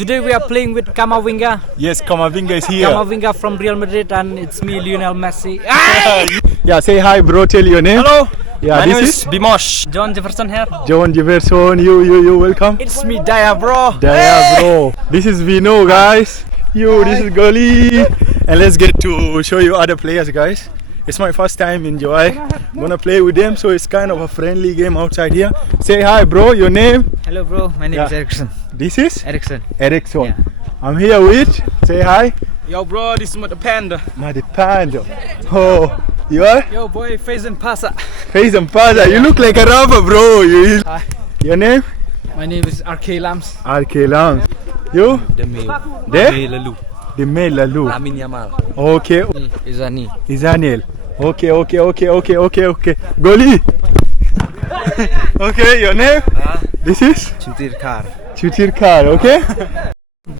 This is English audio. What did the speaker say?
Today we are playing with Camavinga. Yes, Camavinga is here. Camavinga from Real Madrid, and it's me, Lionel Messi. Yeah, say hi, bro. Tell your name. Hello. Yeah, My this name is is Bimosh. John Jefferson here. John Jefferson. You, welcome. It's me, Daya, bro. Daya, bro. This is Vino, guys. This is Gabi. And let's get to show you other players, guys. It's my first time in Jowai. Gonna play with them, so it's kind of a friendly game outside here. Say hi, bro. Your name? Hello, bro. My name is Erickson. This is Erickson. Erickson. Yeah. I'm here with. Say hi. Yo, bro, this is the panda. Madi Pando. Oh, you are? Yo, boy, Faison Pasa. Face and Panda. You look like a rapper, bro. Hi. Your name? My name is RK Lams. RK Lams. You? Demi De? Demi Lalu. Lamin Yamal. Okay. Izani. Izaniel. Okay. Goli. Okay, your name? This is? Chintir Kar. Chutir Kar, okay?